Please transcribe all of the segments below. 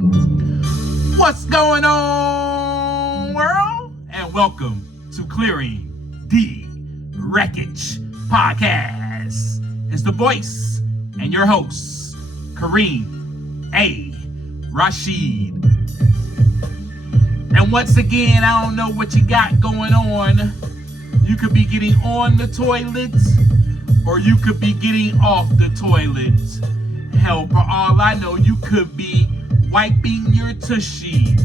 What's going on, world? And welcome to Clearing the Wreckage Podcast. It's the voice and your host, Kareem A. Rashid. And once again, I don't know what you got going on. You could be getting on the toilet, or you could be getting off the toilet. Hell, for all I know, you could be wiping your tushy.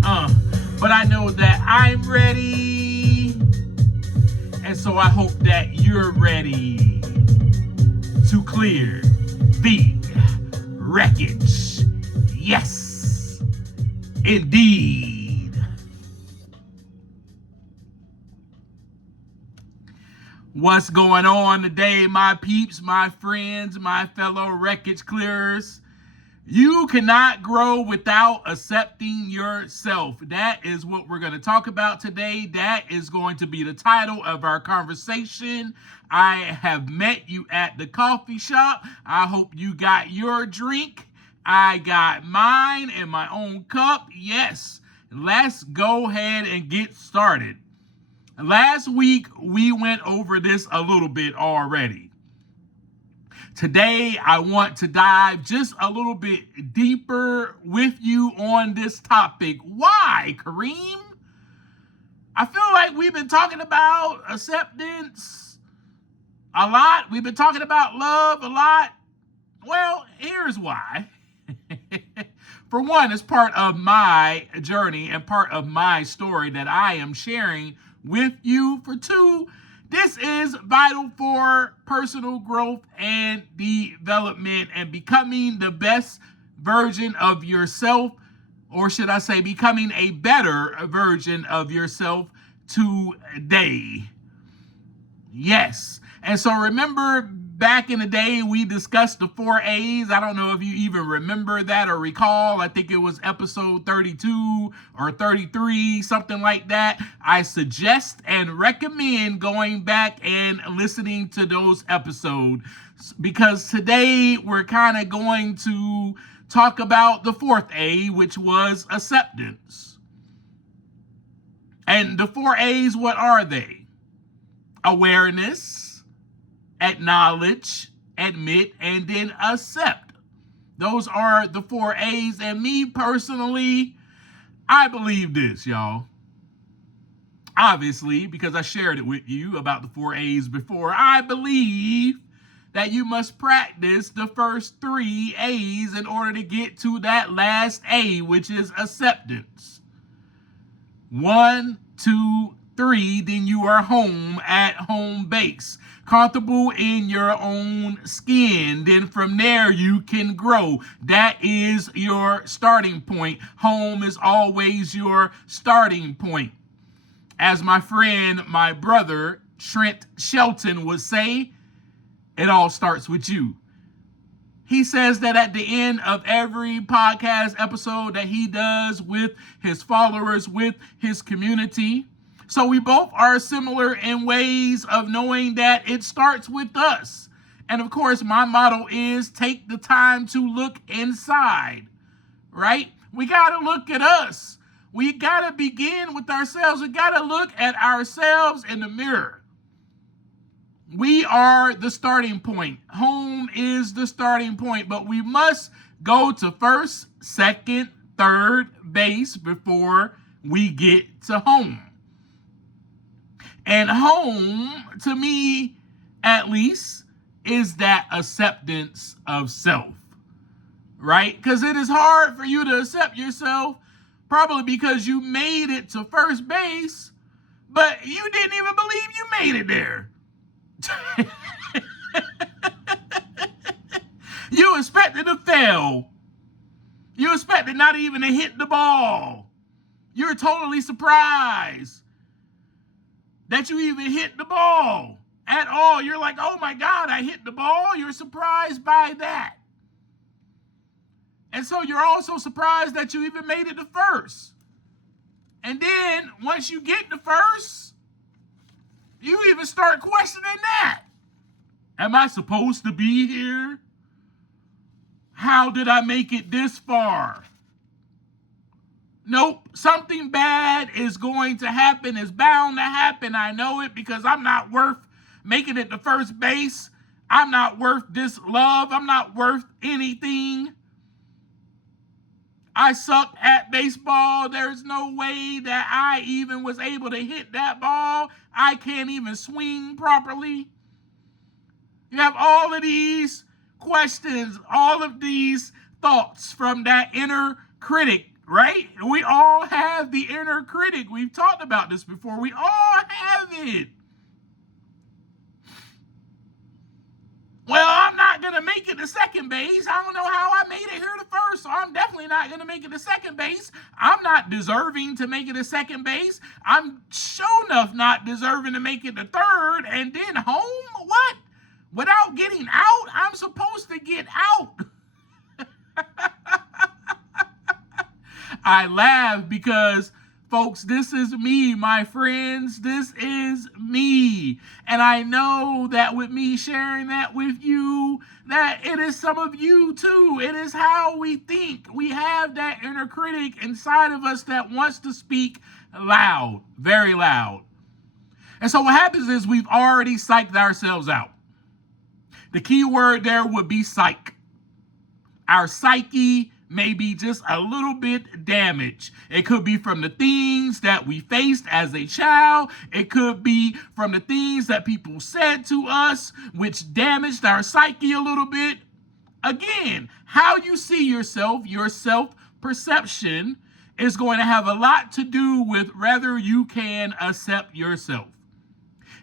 But I know that I'm ready. And so I hope that you're ready to clear the wreckage. Yes, indeed. What's going on today, my peeps, my friends, my fellow wreckage clearers? You cannot grow without accepting yourself. That is what we're going to talk about today. That is going to be the title of our conversation. I have met you at the coffee shop. I hope you got your drink. I got mine in my own cup. Yes, let's go ahead and get started. Last week, we went over this a little bit already. Today, I want to dive just a little bit deeper with you on this topic. Why, Kareem? I feel like we've been talking about acceptance a lot. We've been talking about love a lot. Well, here's why. For one, it's part of my journey and part of my story that I am sharing with you. For two, this is vital for personal growth and development and becoming the best version of yourself, or should I say becoming a better version of yourself today. Yes. And so remember back in the day, we discussed the 4 A's. I don't know if you even remember that or recall. I think it was episode 32 or 33, something like that. I suggest and recommend going back and listening to those episodes, because today we're kind of going to talk about the 4th A, which was acceptance. And the 4 A's, what are they? Awareness, acknowledge, admit, and then accept. Those are the 4 A's. And me personally, I believe this, y'all. Obviously, because I shared it with you about the 4 A's before, I believe that you must practice the first 3 A's in order to get to that last A, which is acceptance. 1, 2, 3, then you are home at home base, comfortable in your own skin. Then from there you can grow. That is your starting point. Home is always your starting point. As my friend, my brother, Trent Shelton would say, it all starts with you. He says that at the end of every podcast episode that he does with his followers, with his community. So we both are similar in ways of knowing that it starts with us. And of course, my motto is take the time to look inside, right? We got to look at us. We got to begin with ourselves. We got to look at ourselves in the mirror. We are the starting point. Home is the starting point, but we must go to first, second, third base before we get to home. And home, to me, at least, is that acceptance of self, right? Because it is hard for you to accept yourself, probably because you made it to first base, but you didn't even believe you made it there. You expected to fail. You expected not even to hit the ball. You're totally surprised that you even hit the ball at all. You're like, oh my God, I hit the ball. You're surprised by that. And so you're also surprised that you even made it to first. And then once you get to first, you even start questioning that. Am I supposed to be here? How did I make it this far? Nope, something bad is going to happen, is bound to happen. I know it because I'm not worth making it to first base. I'm not worth this love. I'm not worth anything. I suck at baseball. There's no way that I even was able to hit that ball. I can't even swing properly. You have all of these questions, all of these thoughts from that inner critic, right? We all have the inner critic. We've talked about this before. We all have it. Well, I'm not going to make it to second base. I don't know how I made it here to first, so I'm definitely not going to make it to second base. I'm not deserving to make it to second base. I'm sure enough not deserving to make it to third, and then home? What? Without getting out? I'm supposed to get out. I laugh because, folks, this is me, my friends. This is me. And I know that with me sharing that with you, that it is some of you too. It is how we think. We have that inner critic inside of us that wants to speak loud, very loud. And so what happens is we've already psyched ourselves out. The key word there would be psych. Our psyche may be just a little bit damaged. It could be from the things that we faced as a child. It could be from the things that people said to us, which damaged our psyche a little bit. Again, how you see yourself, your self-perception, is going to have a lot to do with whether you can accept yourself.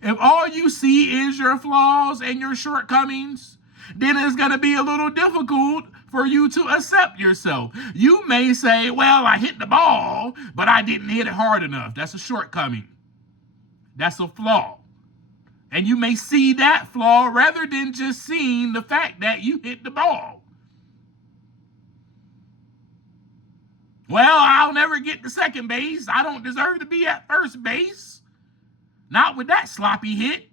If all you see is your flaws and your shortcomings, then it's going to be a little difficult for you to accept yourself. You may say, well, I hit the ball, but I didn't hit it hard enough. That's a shortcoming. That's a flaw. And you may see that flaw rather than just seeing the fact that you hit the ball. Well, I'll never get to second base. I don't deserve to be at first base. Not with that sloppy hit.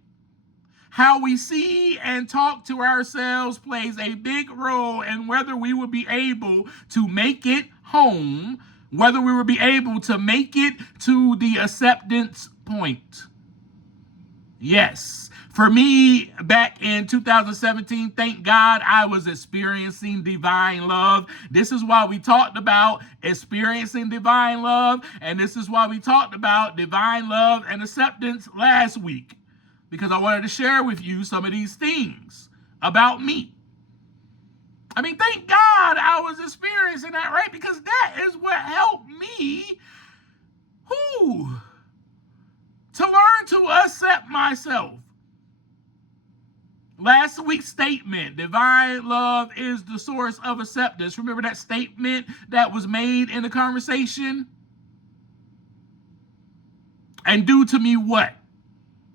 How we see and talk to ourselves plays a big role in whether we will be able to make it home, whether we will be able to make it to the acceptance point. Yes. For me, back in 2017, thank God I was experiencing divine love. This is why we talked about experiencing divine love, and this is why we talked about divine love and acceptance last week, because I wanted to share with you some of these things about me. I mean, thank God I was experiencing that, right? Because that is what helped me to learn to accept myself. Last week's statement, divine love is the source of acceptance. Remember that statement that was made in the conversation? And do to me what?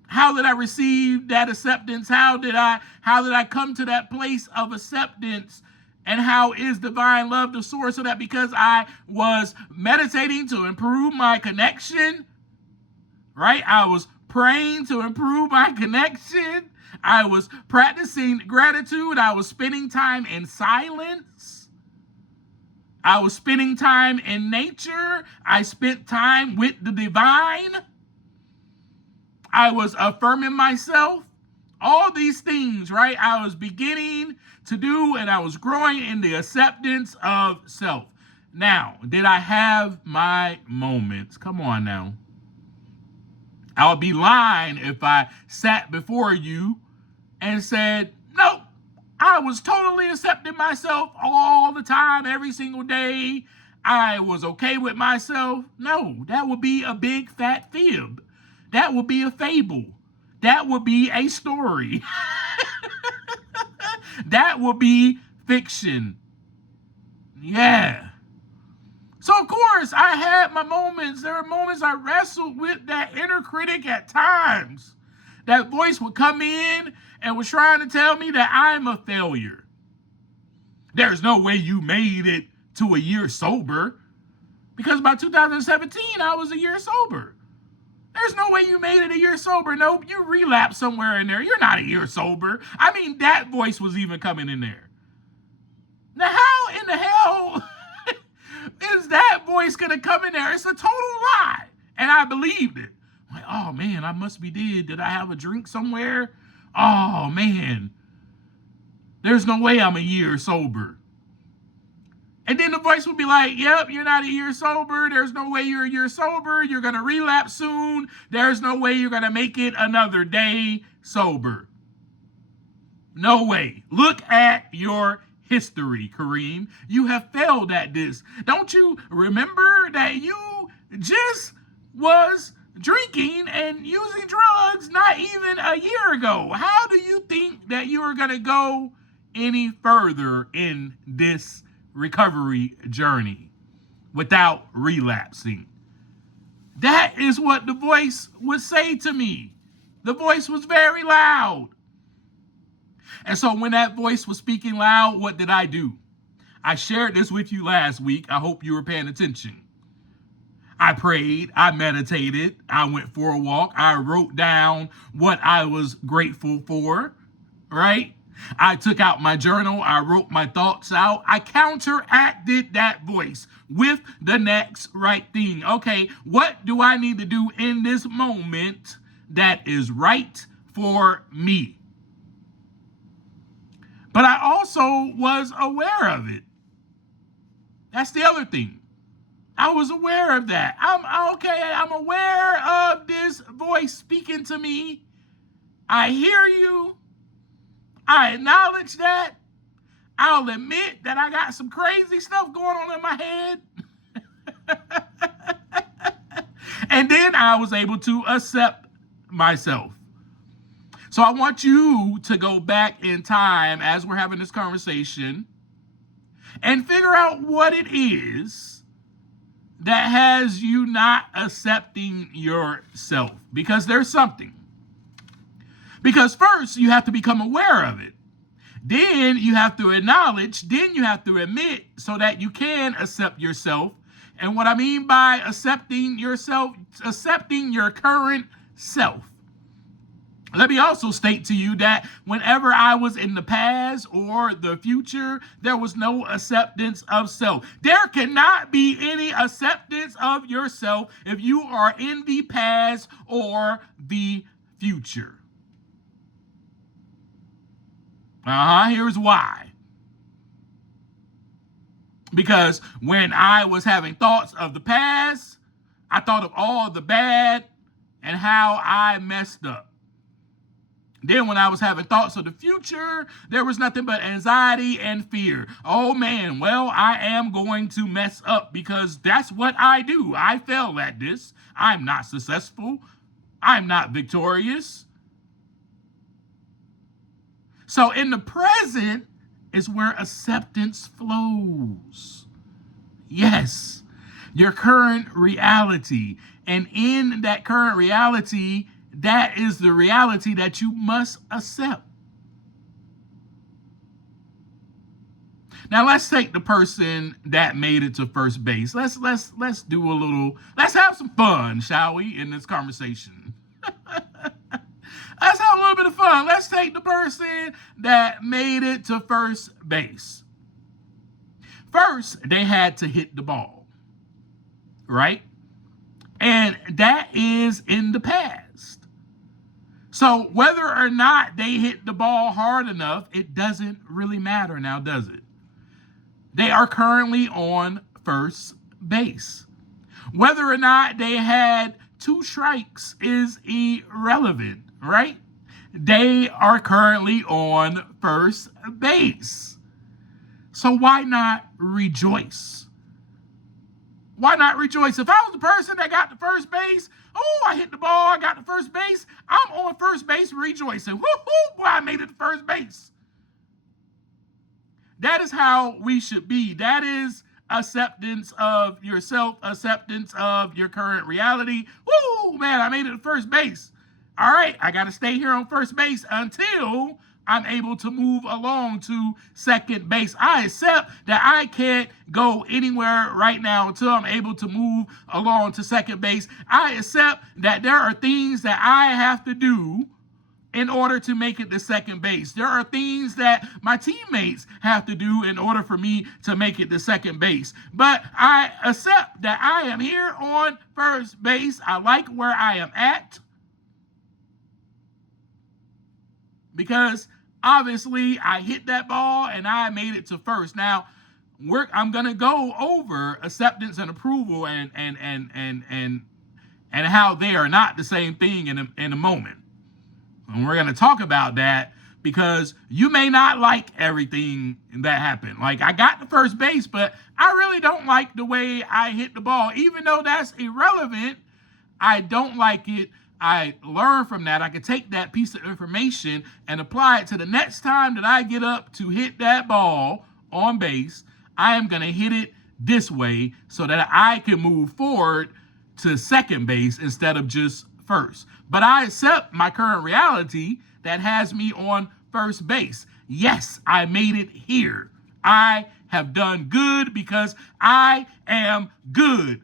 How did I receive that acceptance? How did I come to that place of acceptance? And how is divine love the source of that? Because I was meditating to improve my connection, right? I was praying to improve my connection. I was practicing gratitude. I was spending time in silence. I was spending time in nature. I spent time with the divine. I was affirming myself. All these things, right? I was beginning to do, and I was growing in the acceptance of self. Now, did I have my moments? Come on now. I would be lying if I sat before you and said, nope, I was totally accepting myself all the time, every single day. I was okay with myself. No, that would be a big fat fib. That would be a fable. That would be a story. That would be fiction. Yeah. So, of course, I had my moments. There were moments I wrestled with that inner critic at times. That voice would come in and was trying to tell me that I'm a failure. There's no way you made it to a year sober. Because by 2017, I was a year sober. There's no way you made it a year sober. Nope, you relapsed somewhere in there. You're not a year sober. I mean, that voice was even coming in there. Now, how in the hell is that voice voice going to come in there. It's a total lie. And I believed it. I'm like, oh man, I must be dead. Did I have a drink somewhere? Oh man, there's no way I'm a year sober. And then the voice would be like, yep, you're not a year sober. There's no way you're a year sober. You're going to relapse soon. There's no way you're going to make it another day sober. No way. Look at your history, Kareem. You have failed at this. Don't you remember that you just was drinking and using drugs not even a year ago? How do you think that you are going to go any further in this recovery journey without relapsing? That is what the voice would say to me. The voice was very loud. And so when that voice was speaking loud, what did I do? I shared this with you last week. I hope you were paying attention. I prayed, I meditated, I went for a walk, I wrote down what I was grateful for, right? I took out my journal, I wrote my thoughts out, I counteracted that voice with the next right thing. Okay, what do I need to do in this moment that is right for me? But I also was aware of it. That's the other thing. I was aware of that. I'm aware of this voice speaking to me. I hear you. I acknowledge that. I'll admit that I got some crazy stuff going on in my head. And then I was able to accept myself. So I want you to go back in time as we're having this conversation and figure out what it is that has you not accepting yourself. Because there's something. Because first, you have to become aware of it. Then you have to acknowledge, then you have to admit so that you can accept yourself. And what I mean by accepting yourself, accepting your current self. Let me also state to you that whenever I was in the past or the future, there was no acceptance of self. There cannot be any acceptance of yourself if you are in the past or the future. Here's why. Because when I was having thoughts of the past, I thought of all the bad and how I messed up. Then when I was having thoughts of the future, there was nothing but anxiety and fear. Oh man, well, I am going to mess up because that's what I do. I fail at this. I'm not successful. I'm not victorious. So in the present is where acceptance flows. Yes, your current reality. And in that current reality, that is the reality that you must accept. Now let's take the person that made it to first base. Let's have some fun, shall we, in this conversation? Let's have a little bit of fun. Let's take the person that made it to first base. First, they had to hit the ball, right? And that is in the past. So whether or not they hit the ball hard enough, it doesn't really matter now, does it? They are currently on first base. Whether or not they had 2 strikes is irrelevant, right? They are currently on first base. So why not rejoice? Why not rejoice? If I was the person that got to first base, oh, I hit the ball, I got to first base, I'm on first base rejoicing. Woo-hoo, boy, I made it to first base. That is how we should be. That is acceptance of yourself, acceptance of your current reality. Woo, man, I made it to first base. All right, I got to stay here on first base until I'm able to move along to second base. I accept that I can't go anywhere right now until I'm able to move along to second base. I accept that there are things that I have to do in order to make it to second base. There are things that my teammates have to do in order for me to make it to second base. But I accept that I am here on first base. I like where I am at because obviously I hit that ball and I made it to first. Now, I'm gonna go over acceptance and approval and how they are not the same thing in a moment. And we're going to talk about that because you may not like everything that happened. Like, I got to first base, but I really don't like the way I hit the ball. Even though that's irrelevant, I don't like it. I learned from that. I could take that piece of information and apply it to the next time that I get up to hit that ball on base. I am going to hit it this way so that I can move forward to second base instead of just first. But I accept my current reality that has me on first base. Yes, I made it here. I have done good because I am good.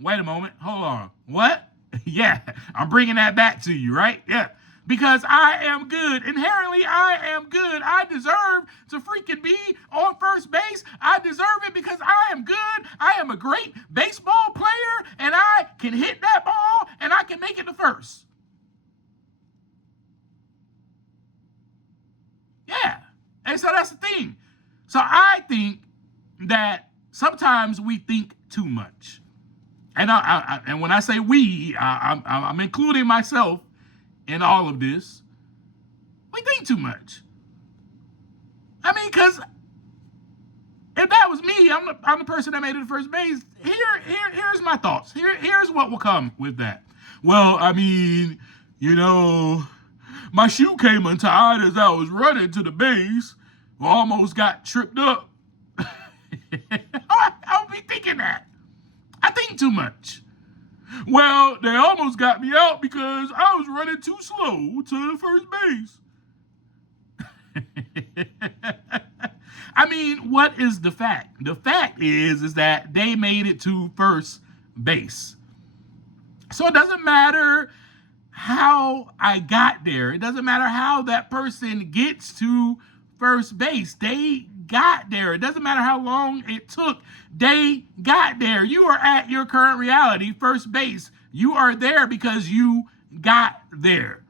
Wait a moment. Hold on. What? Yeah, I'm bringing that back to you, right? Yeah. Because I am good. Inherently, I am good. I deserve to freaking be on first base. I deserve it because I am good. I am a great baseball player, and I can hit that ball, and I can make it to first. Yeah. And so that's the thing. So I think that sometimes we think too much. And and when I say we, I'm including myself in all of this. We think too much. I mean, because if that was me, I'm the person that made it to first base. Here's my thoughts. Here's what will come with that. Well, I mean, my shoe came untied as I was running to the base. Almost got tripped up. I'll be thinking that. I think too much. Well, they almost got me out because I was running too slow to the first base. I mean, what is the fact? The fact is that they made it to first base. So it doesn't matter how I got there. It doesn't matter how that person gets to first base. They got there. It doesn't matter how long it took. They got there. You are at your current reality, first base. You are there because you got there.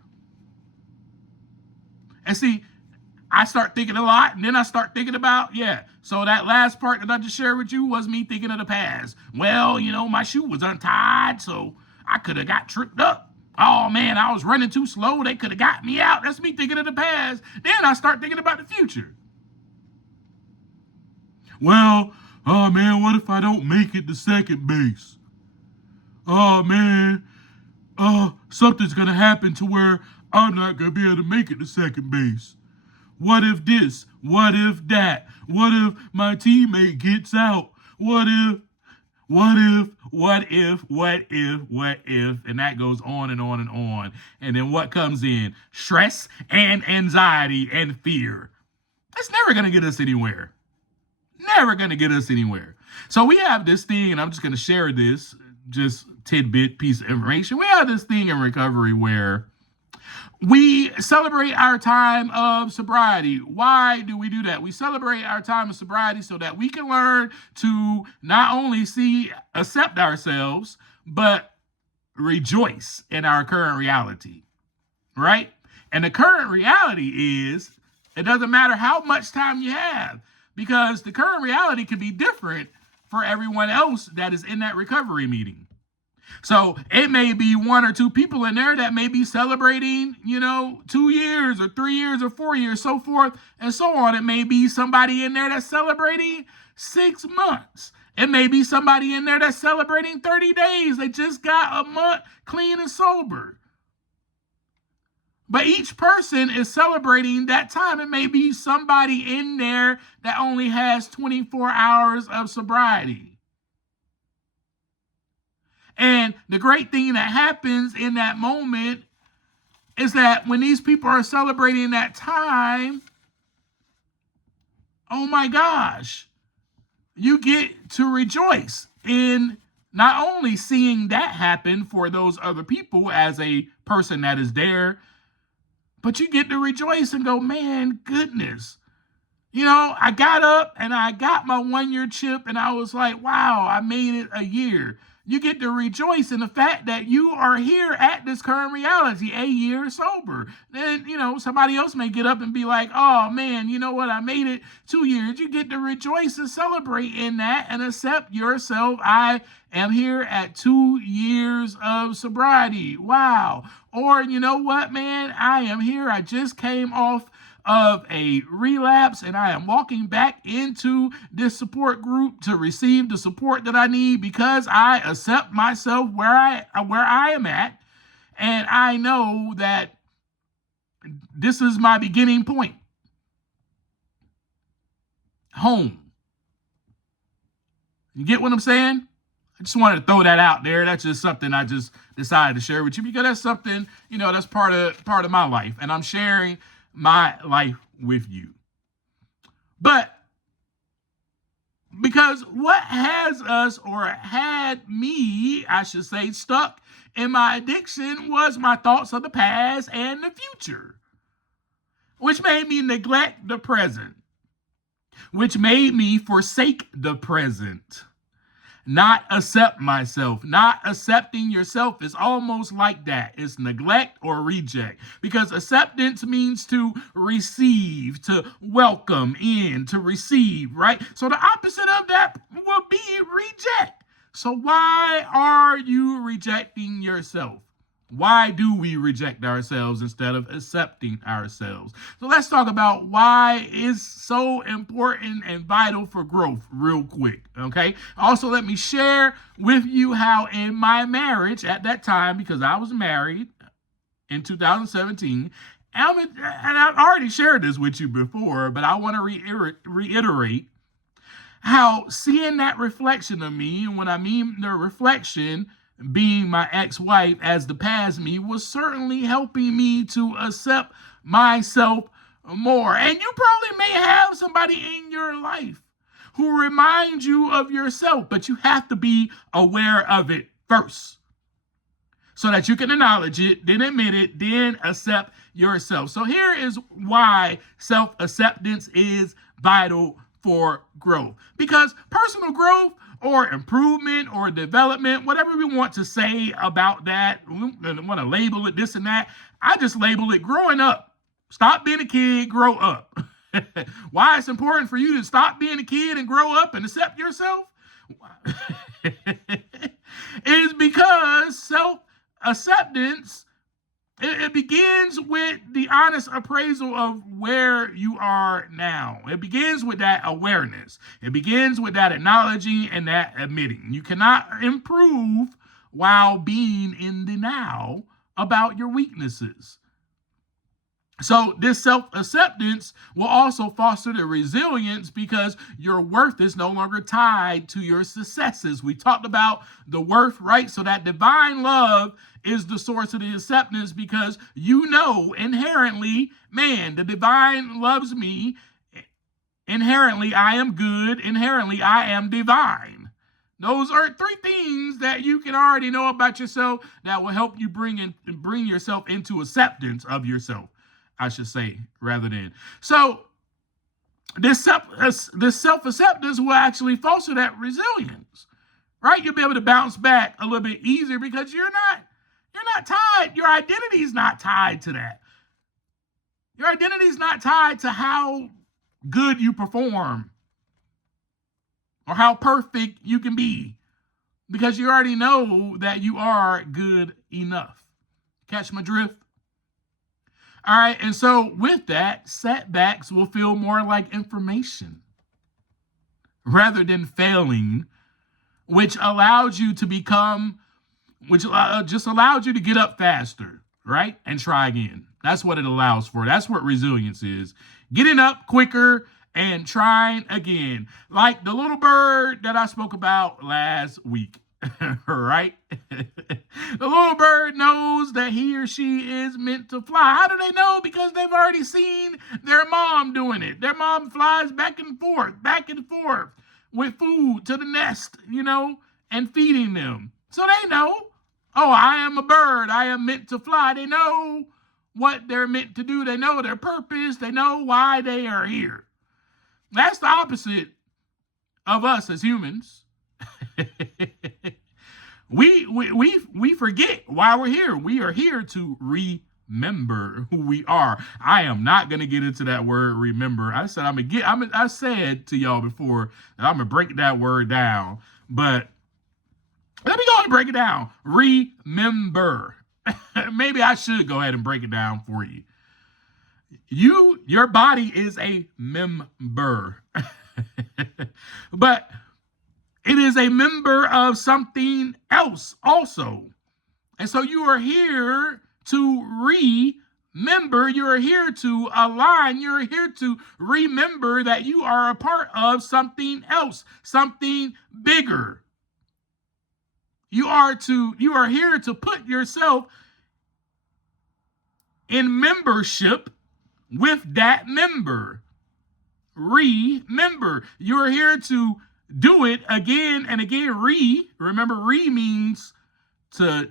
And see, I start thinking a lot, and then I start thinking about, so that last part that I just shared with you was me thinking of the past. Well, my shoe was untied, so I could have got tripped up. Oh, man, I was running too slow. They could have got me out. That's me thinking of the past. Then I start thinking about the future. Well, oh, man, what if I don't make it to second base? Oh, man, something's going to happen to where I'm not going to be able to make it to second base. What if this? What if that? What if my teammate gets out? What if? And that goes on and on and on. And then what comes in? Stress and anxiety and fear. That's never going to get us anywhere. Never going to get us anywhere. So we have this thing, and I'm just going to share this, just tidbit piece of information. We have this thing in recovery where we celebrate our time of sobriety. Why do we do that? We celebrate our time of sobriety so that we can learn to not only accept ourselves, but rejoice in our current reality, right? And the current reality is, it doesn't matter how much time you have, because the current reality can be different for everyone else that is in that recovery meeting. So it may be one or two people in there that may be celebrating, 2 years or 3 years or 4 years, so forth and so on. It may be somebody in there that's celebrating 6 months. It may be somebody in there that's celebrating 30 days. They just got a month clean and sober. But each person is celebrating that time. It may be somebody in there that only has 24 hours of sobriety. And the great thing that happens in that moment is that when these people are celebrating that time, oh my gosh, you get to rejoice in not only seeing that happen for those other people as a person that is there But you get to rejoice and go, man, goodness. I got up and I got my 1 year chip and I was like, wow, I made it a year. You get to rejoice in the fact that you are here at this current reality, a year sober. Then, somebody else may get up and be like, oh man, you know what? I made it 2 years. You get to rejoice and celebrate in that and accept yourself. I am here at 2 years of sobriety. Wow. Or you know what, man? I am here. I just came off of a relapse and I am walking back into this support group to receive the support that I need because I accept myself where I am at, and I know that this is my beginning point. Home. You get what I'm saying? I just wanted to throw that out there. That's just something I just decided to share with you because that's something, that's part of my life, and I'm sharing my life with you. But because what has us, or had me, I should say, stuck in my addiction was my thoughts of the past and the future, which made me neglect the present, which made me forsake the present. Not accept myself. Not accepting yourself is almost like that. It's neglect or reject. Because acceptance means to receive, to welcome in, to receive, right? So the opposite of that will be reject. So why are you rejecting yourself? Why do we reject ourselves instead of accepting ourselves? So let's talk about why it's so important and vital for growth real quick, okay? Also, let me share with you how in my marriage at that time, because I was married in 2017, and I've already shared this with you before, but I want to reiterate how seeing that reflection of me, and when I mean the reflection, being my ex-wife as the past me, was certainly helping me to accept myself more. And you probably may have somebody in your life who reminds you of yourself, but you have to be aware of it first so that you can acknowledge it, then admit it, then accept yourself. So here is why self-acceptance is vital for growth. Because personal growth or improvement or development, whatever we want to say about that, we want to label it this and that, I just label it growing up. Stop being a kid, grow up. Why it's important for you to stop being a kid and grow up and accept yourself is because self-acceptance, it begins with the honest appraisal of where you are now. It begins with that awareness. It begins with that acknowledging and that admitting. You cannot improve while being in denial about your weaknesses. So this self-acceptance will also foster the resilience because your worth is no longer tied to your successes. We talked about the worth, right? So that divine love is the source of the acceptance because you know inherently, man, the divine loves me. Inherently, I am good. Inherently, I am divine. Those are three things that you can already know about yourself that will help you bring yourself into acceptance of yourself, I should say, rather than. So this self-acceptance will actually foster that resilience, right? You'll be able to bounce back a little bit easier because you're not tied. Your identity is not tied to that. Your identity is not tied to how good you perform or how perfect you can be because you already know that you are good enough. Catch my drift? All right, and so with that, setbacks will feel more like information rather than failing, which allows you to just allows you to get up faster, right? And try again. That's what it allows for. That's what resilience is. Getting up quicker and trying again. Like the little bird that I spoke about last week, right? The little bird knows that he or she is meant to fly. How do they know? Because they've already seen their mom doing it. Their mom flies back and forth with food to the nest, and feeding them. So they know, oh, I am a bird. I am meant to fly. They know what they're meant to do. They know their purpose. They know why they are here. That's the opposite of us as humans. we forget why we're here. We are here to remember who we are. I am not gonna get into that word remember. I said I said to y'all before that I'm gonna break that word down, but let me go ahead and break it down. Remember. Maybe I should go ahead and break it down for you. Your body is a member. But it is a member of something else also. And so you are here to remember, you're here to align, you're here to remember that you are a part of something else, something bigger. You are here to put yourself in membership with that member. Remember. You're here to do it again and again. Remember, means to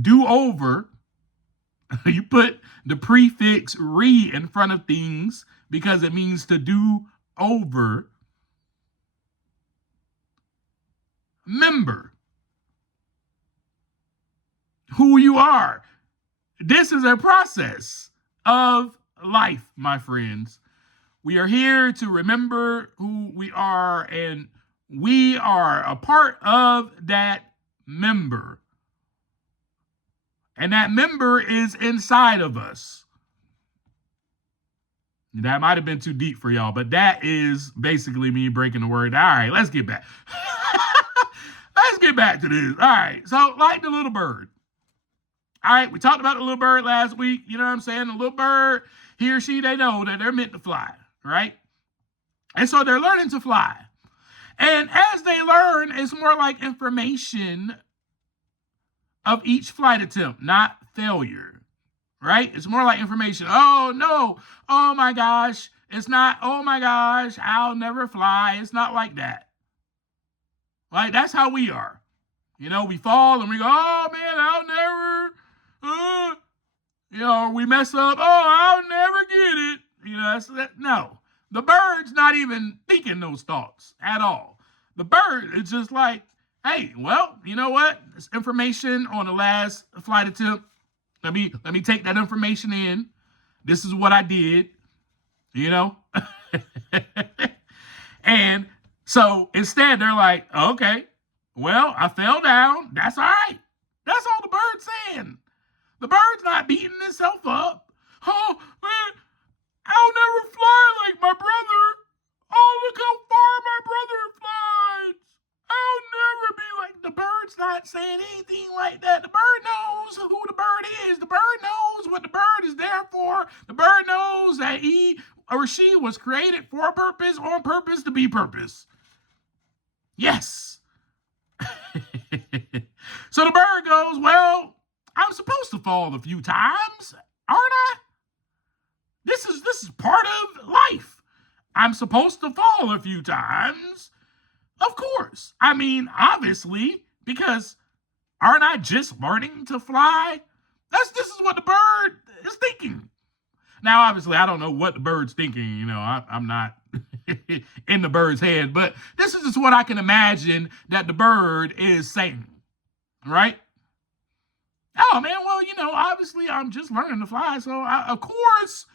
do over. You put the prefix re in front of things because it means to do over. Remember who you are. This is a process of life, my friends. We are here to remember who we are, and we are a part of that member. And that member is inside of us. That might have been too deep for y'all, but that is basically me breaking the word. All right, let's get back. Let's get back to this. All right, so like the little bird. All right, we talked about the little bird last week. You know what I'm saying? The little bird, he or she, they know that they're meant to fly, right? And so they're learning to fly. And as they learn, it's more like information of each flight attempt, not failure, right? It's more like information. Oh, no. Oh, my gosh. It's not, oh, my gosh, I'll never fly. It's not like that. Like, that's how we are. You know, we fall and we go, oh, man, I'll never, we mess up. Oh, I'll never get it. No. The bird's not even thinking those thoughts at all. The bird is just like, hey, well, you know what? It's information on the last flight attempt. Let me take that information in. This is what I did, And so instead they're like, okay, well, I fell down. That's all right. That's all the bird's saying. The bird's not beating itself up. Oh, man, I'll never fly like my brother. Oh, look how far my brother flies. I'll never be like... The bird's not saying anything like that. The bird knows who the bird is. The bird knows what the bird is there for. The bird knows that he or she was created for a purpose, on purpose, to be purpose. Yes. So the bird goes, well, I'm supposed to fall a few times, aren't I? This is part of life. I'm supposed to fall a few times. Of course. I mean, obviously, because aren't I just learning to fly? This is what the bird is thinking. Now, obviously, I don't know what the bird's thinking. I'm not in the bird's head, but this is just what I can imagine that the bird is saying, right? Oh, man, well, obviously, I'm just learning to fly, so of course,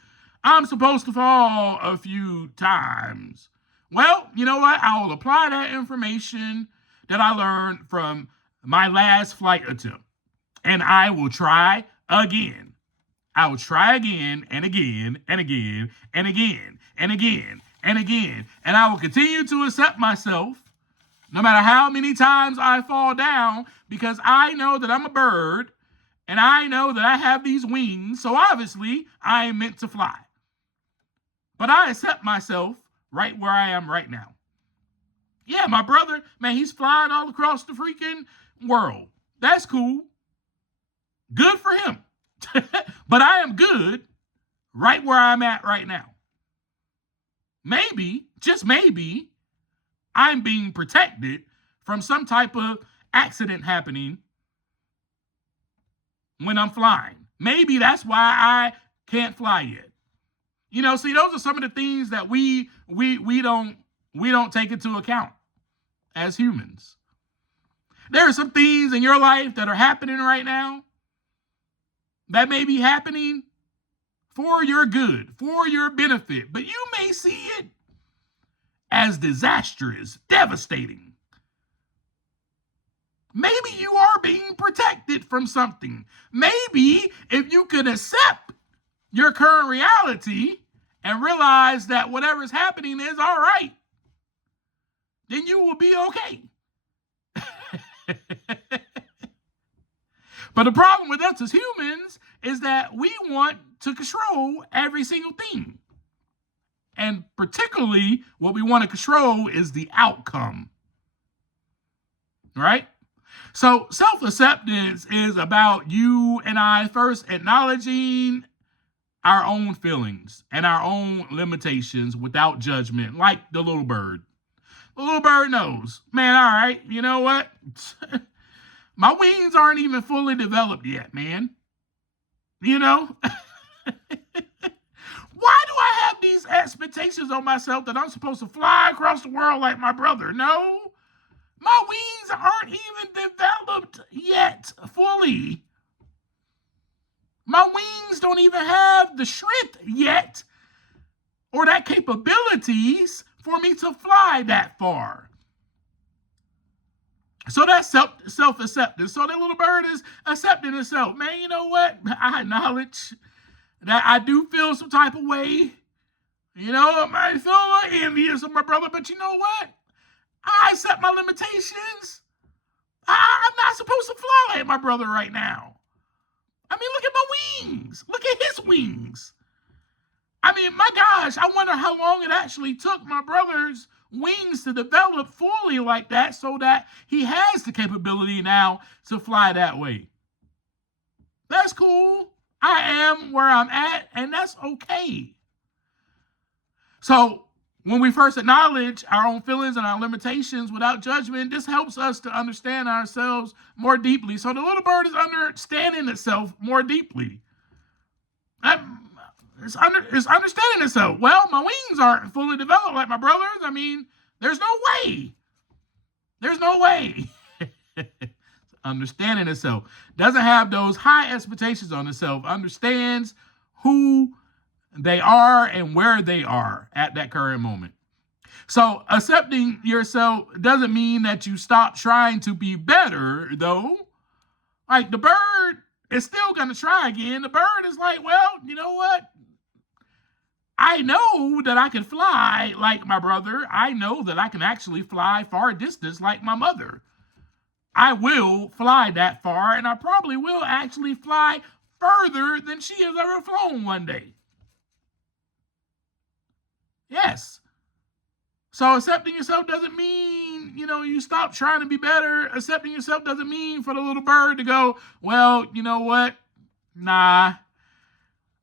I'm supposed to fall a few times. Well, you know what? I will apply that information that I learned from my last flight attempt, and I will try again. I will try again and again and again and again and again and again. And I will continue to accept myself no matter how many times I fall down, because I know that I'm a bird and I know that I have these wings. So obviously I am meant to fly. But I accept myself right where I am right now. Yeah, my brother, man, he's flying all across the freaking world. That's cool. Good for him. But I am good right where I'm at right now. Maybe, just maybe, I'm being protected from some type of accident happening when I'm flying. Maybe that's why I can't fly yet. See, those are some of the things that we don't take into account as humans. There are some things in your life that are happening right now that may be happening for your good, for your benefit, but you may see it as disastrous, devastating. Maybe you are being protected from something. Maybe if you could accept your current reality and realize that whatever is happening is all right, then you will be okay. But the problem with us as humans is that we want to control every single thing. And particularly, what we want to control is the outcome. Right? So self-acceptance is about you and I first acknowledging our own feelings and our own limitations without judgment, like the little bird. The little bird knows, man, all right, you know what? My wings aren't even fully developed yet, man. Why do I have these expectations on myself that I'm supposed to fly across the world like my brother? No, my wings aren't even developed yet fully. My wings don't even have the strength yet or that capabilities for me to fly that far. So that's self-acceptance. So that little bird is accepting itself. Man, you know what? I acknowledge that I do feel some type of way. I might feel a little envious of my brother, but you know what? I accept my limitations. I'm not supposed to fly like my brother right now. I mean, look at my wings. Look at his wings. I mean, my gosh, I wonder how long it actually took my brother's wings to develop fully like that so that he has the capability now to fly that way. That's cool. I am where I'm at, and that's okay. So when we first acknowledge our own feelings and our limitations without judgment, this helps us to understand ourselves more deeply. So the little bird is understanding itself more deeply. It's understanding itself. Well, my wings aren't fully developed like my brother's. I mean, there's no way. There's no way. Understanding itself. Doesn't have those high expectations on itself. Understands who they are and where they are at that current moment. So accepting yourself doesn't mean that you stop trying to be better, though. Like the bird is still going to try again. The bird is like, well, you know what? I know that I can fly like my brother. I know that I can actually fly far distance like my mother. I will fly that far, and I probably will actually fly further than she has ever flown one day. Yes. So accepting yourself doesn't mean, you stop trying to be better. Accepting yourself doesn't mean for the little bird to go, well, you know what? Nah.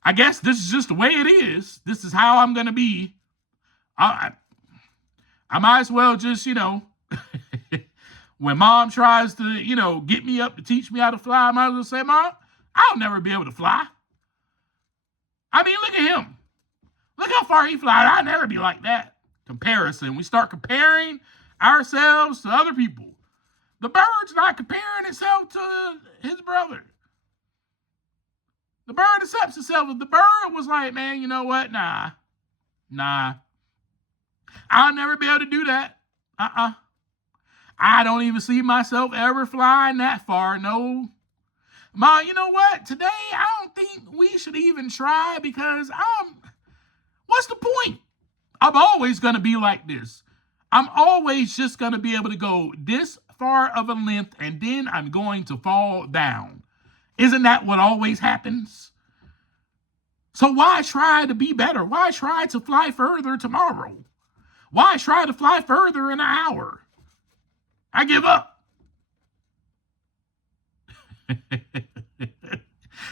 I guess this is just the way it is. This is how I'm going to be. I might as well just, when mom tries to, get me up to teach me how to fly, I might as well say, Mom, I'll never be able to fly. I mean, look at him. Look how far he flies. I'll never be like that. Comparison. We start comparing ourselves to other people. The bird's not comparing itself to his brother. The bird accepts itself. If the bird was like, man, you know what? Nah. I'll never be able to do that. I don't even see myself ever flying that far. No. Ma, you know what? Today, I don't think we should even try because what's the point? I'm always going to be like this. I'm always just going to be able to go this far of a length and then I'm going to fall down. Isn't that what always happens? So why try to be better? Why try to fly further tomorrow? Why try to fly further in an hour? I give up.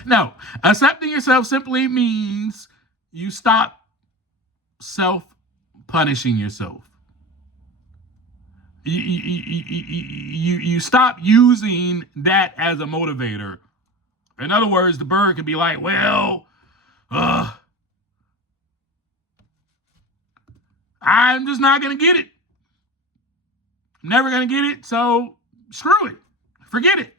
No, accepting yourself simply means you stop self-punishing yourself. You stop using that as a motivator. In other words, the bird could be like, well, I'm just not going to get it. I'm never going to get it, so screw it. Forget it.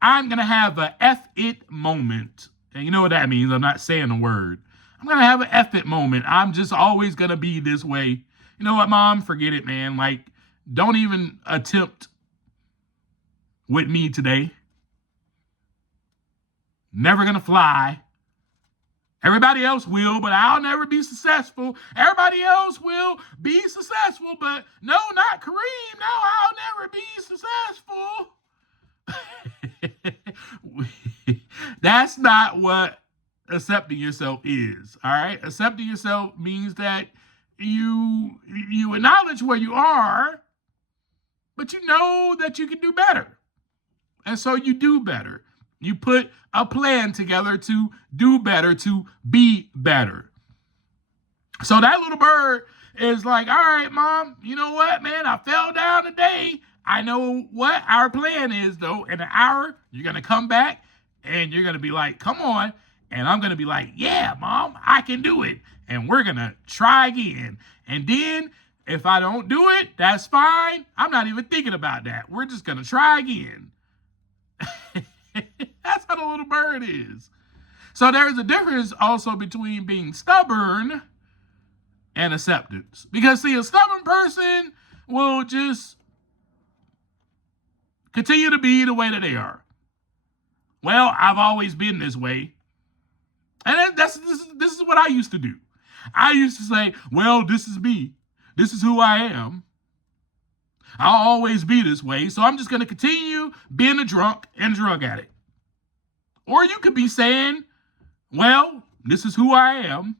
I'm going to have a F it moment. And you know what that means? I'm not saying a word. I'm going to have an F it moment. I'm just always going to be this way. You know what, Mom? Forget it, man. Like, don't even attempt with me today. Never going to fly. Everybody else will, but I'll never be successful. Everybody else will be successful, but no, not Kareem. No, I'll never be successful. That's not what accepting yourself is, all right? Accepting yourself means that you acknowledge where you are, but you know that you can do better. And so you do better. You put a plan together to do better, to be better. So that little bird is like, all right, Mom, you know what, man? I fell down today. I know what our plan is, though. In an hour, you're going to come back and you're going to be like, come on. And I'm going to be like, yeah, Mom, I can do it. And we're going to try again. And then if I don't do it, that's fine. I'm not even thinking about that. We're just going to try again. That's how the little bird is. So there's a difference also between being stubborn and acceptance. Because, see, a stubborn person will just continue to be the way that they are. Well, I've always been this way. And this is what I used to do. I used to say, well, this is me. This is who I am. I'll always be this way. So I'm just going to continue being a drunk and drug addict. Or you could be saying, well, this is who I am.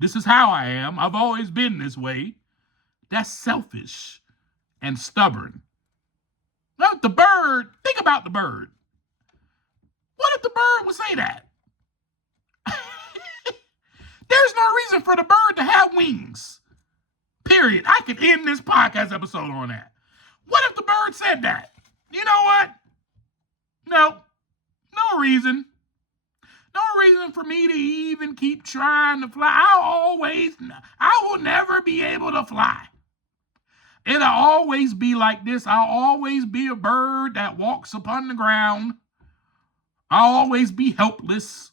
This is how I am. I've always been this way. That's selfish and stubborn. Now, the bird, think about the bird. What if the bird would say that? There's no reason for the bird to have wings. Period. I could end this podcast episode on that. What if the bird said that? You know what? No reason. No reason for me to even keep trying to fly. I will never be able to fly. It'll always be like this. I'll always be a bird that walks upon the ground. I'll always be helpless.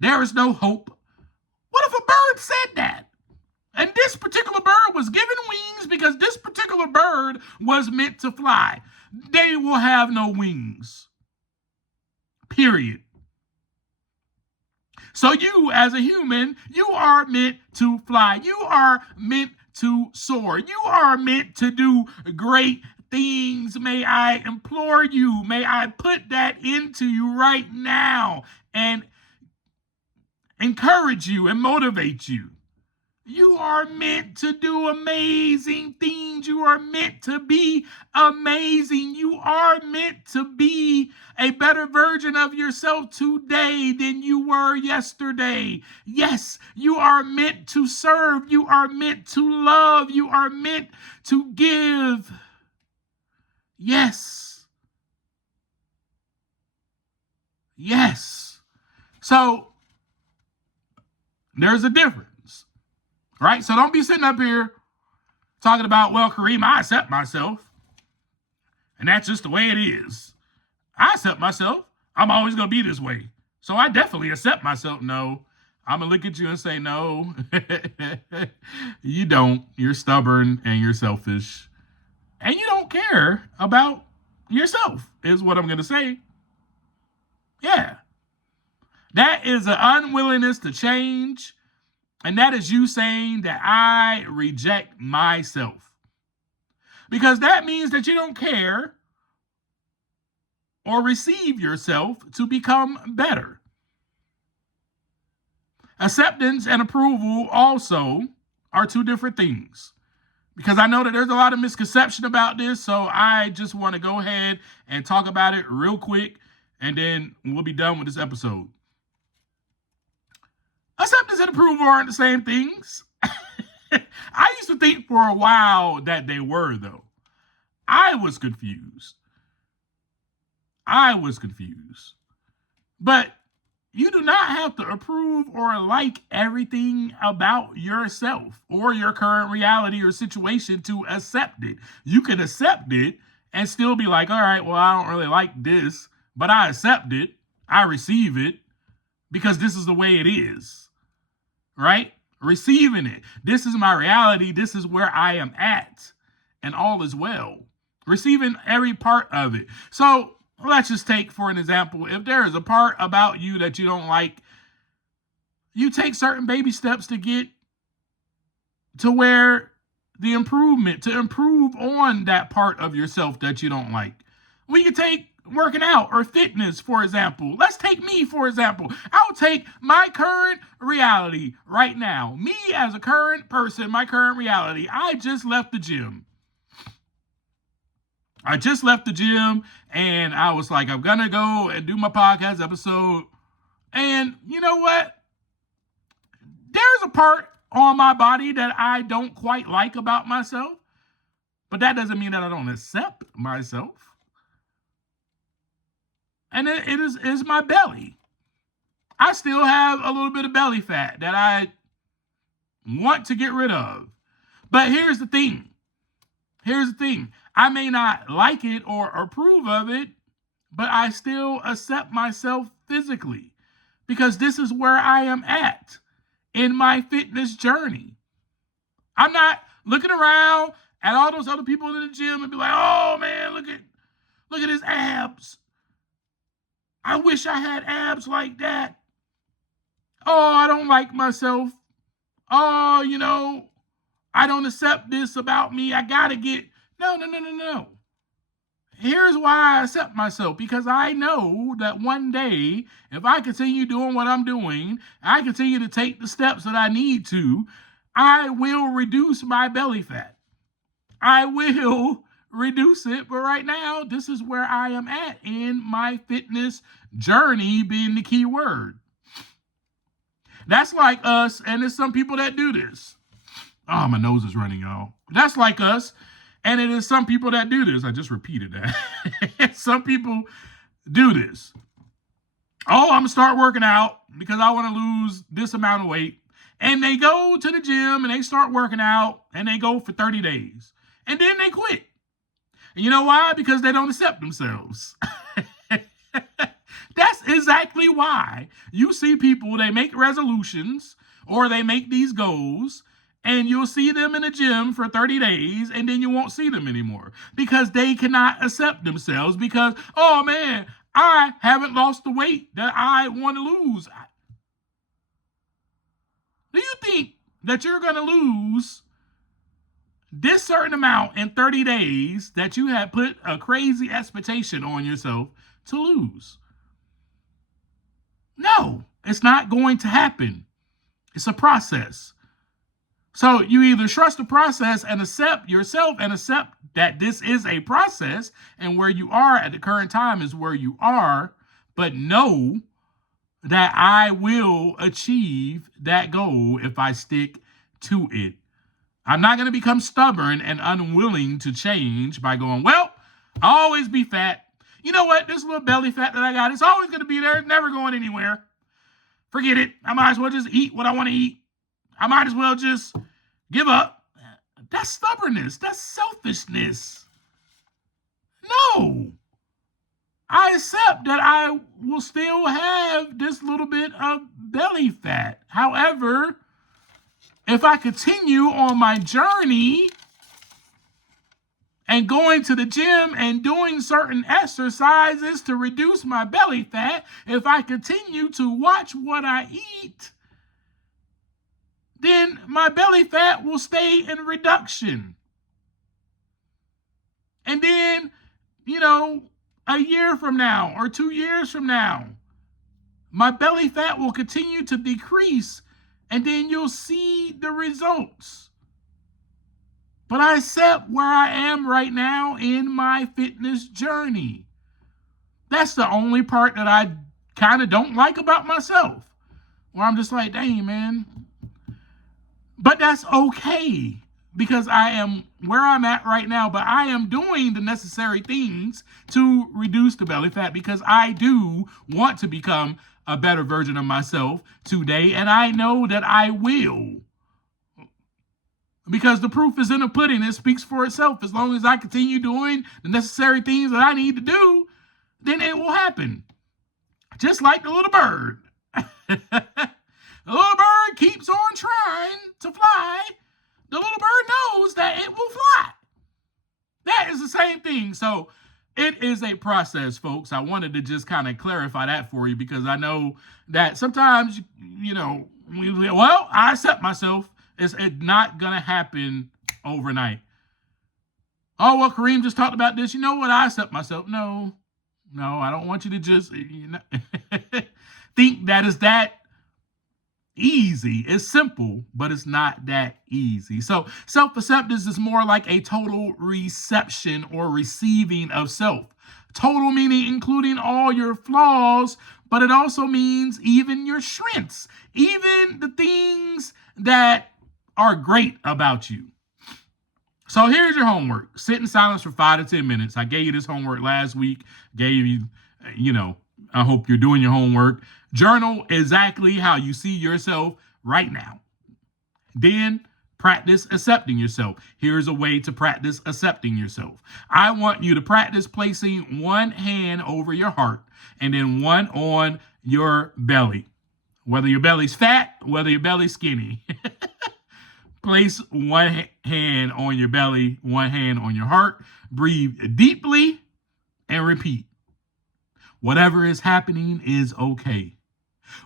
There is no hope. What if a bird said that? And this particular bird was given wings because this particular bird was meant to fly. They will have no wings. Period. So you, as a human, you are meant to fly. You are meant to soar. You are meant to do great things. May I implore you, may I put that into you right now and encourage you and motivate you. You are meant to do amazing things. You are meant to be amazing. You are meant to be a better version of yourself today than you were yesterday. Yes, you are meant to serve. You are meant to love. You are meant to give. Yes. Yes. So, there's a difference. Right? So don't be sitting up here talking about, well, Kareem, I accept myself. And that's just the way it is. I accept myself. I'm always going to be this way. So I definitely accept myself. No, I'm going to look at you and say, no, you don't. You're stubborn and you're selfish. And you don't care about yourself, is what I'm going to say. Yeah. That is an unwillingness to change. And that is you saying that I reject myself. Because that means that you don't care or receive yourself to become better. Acceptance and approval also are two different things. Because I know that there's a lot of misconception about this, so I just want to go ahead and talk about it real quick, and then we'll be done with this episode. Acceptance and approval aren't the same things. I used to think for a while that they were, though. I was confused. But you do not have to approve or like everything about yourself or your current reality or situation to accept it. You can accept it and still be like, all right, well, I don't really like this, but I accept it. I receive it because this is the way it is, right? Receiving it. This is my reality. This is where I am at, and all is well. Receiving every part of it. So let's just take, for an example, if there is a part about you that you don't like, you take certain baby steps to get to where the improvement, to improve on that part of yourself that you don't like. We could take working out or fitness, for example. Let's take me, for example. I'll take my current reality right now. Me as a current person, my current reality. I just left the gym. And I was like, I'm going to go and do my podcast episode. And you know what? There's a part on my body that I don't quite like about myself. But that doesn't mean that I don't accept myself. And it is my belly. I still have a little bit of belly fat that I want to get rid of. But here's the thing. I may not like it or approve of it, but I still accept myself physically because this is where I am at in my fitness journey. I'm not looking around at all those other people in the gym and be like, oh man, look at his abs. I wish I had abs like that. Oh, I don't like myself. Oh, I don't accept this about me. I gotta get... No. Here's why I accept myself. Because I know that one day, if I continue doing what I'm doing, I continue to take the steps that I need to, I will reduce my belly fat. I will reduce it. But right now, this is where I am at in my fitness journey, being the key word. That's like us, and there's some people that do this. Oh, my nose is running, y'all. That's like us, and it is some people that do this. I just repeated that. Some people do this. Oh, I'm going to start working out because I want to lose this amount of weight. And they go to the gym, and they start working out, and they go for 30 days. And then they quit. And you know why? Because they don't accept themselves. That's exactly why you see people, they make resolutions or they make these goals, and you'll see them in the gym for 30 days and then you won't see them anymore because they cannot accept themselves because, oh man, I haven't lost the weight that I want to lose. Do you think that you're going to lose this certain amount in 30 days that you have put a crazy expectation on yourself to lose? No, it's not going to happen. It's a process. So you either trust the process and accept yourself and accept that this is a process and where you are at the current time is where you are, but know that I will achieve that goal if I stick to it. I'm not going to become stubborn and unwilling to change by going, well, I'll always be fat. You know what? This little belly fat that I got, it's always going to be there. It's never going anywhere. Forget it. I might as well just eat what I want to eat. I might as well just give up. That's stubbornness. That's selfishness. No. I accept that I will still have this little bit of belly fat. However, if I continue on my journey and going to the gym and doing certain exercises to reduce my belly fat, if I continue to watch what I eat, then my belly fat will stay in reduction. And then, a year from now or 2 years from now, my belly fat will continue to decrease, and then you'll see the results. But I accept where I am right now in my fitness journey. That's the only part that I kind of don't like about myself. Where I'm just like, dang, man. But that's okay because I am where I'm at right now, but I am doing the necessary things to reduce the belly fat because I do want to become a better version of myself today, and I know that I will. Because the proof is in the pudding. It speaks for itself. As long as I continue doing the necessary things that I need to do, then it will happen. Just like the little bird. The little bird keeps on trying to fly. The little bird knows that it will fly. That is the same thing. So it is a process, folks. I wanted to just kind of clarify that for you because I know that sometimes, I accept myself. It's not going to happen overnight. Oh, well, Kareem just talked about this. You know what? I accept myself. No, I don't want you to just think that is that easy. It's simple, but it's not that easy. So self-acceptance is more like a total reception or receiving of self. Total meaning including all your flaws, but it also means even your strengths, even the things that are great about you. So here's your homework. Sit in silence for 5 to 10 minutes. I gave you this homework last week. I hope you're doing your homework. Journal exactly how you see yourself right now. Then practice accepting yourself. Here's a way to practice accepting yourself. I want you to practice placing one hand over your heart and then one on your belly. Whether your belly's fat, whether your belly's skinny. Place one hand on your belly, one hand on your heart. Breathe deeply and repeat. Whatever is happening is okay.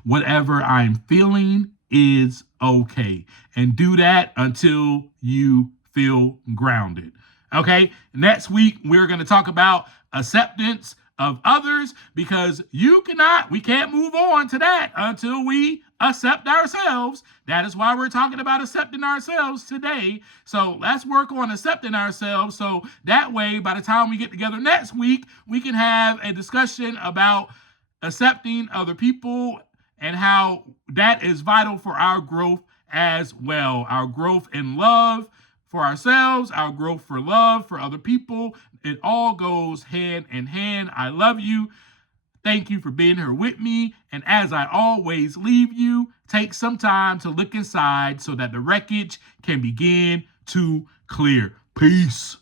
Whatever I'm feeling is okay. And do that until you feel grounded. Okay? Next week, we're going to talk about acceptance of others because we can't move on to that until we accept ourselves. That is why we're talking about accepting ourselves today. So let's work on accepting ourselves. So that way, by the time we get together next week, we can have a discussion about accepting other people and how that is vital for our growth as well. Our growth in love for ourselves, our growth for love for other people. It all goes hand in hand. I love you. Thank you for being here with me. And as I always leave you, take some time to look inside so that the wreckage can begin to clear. Peace.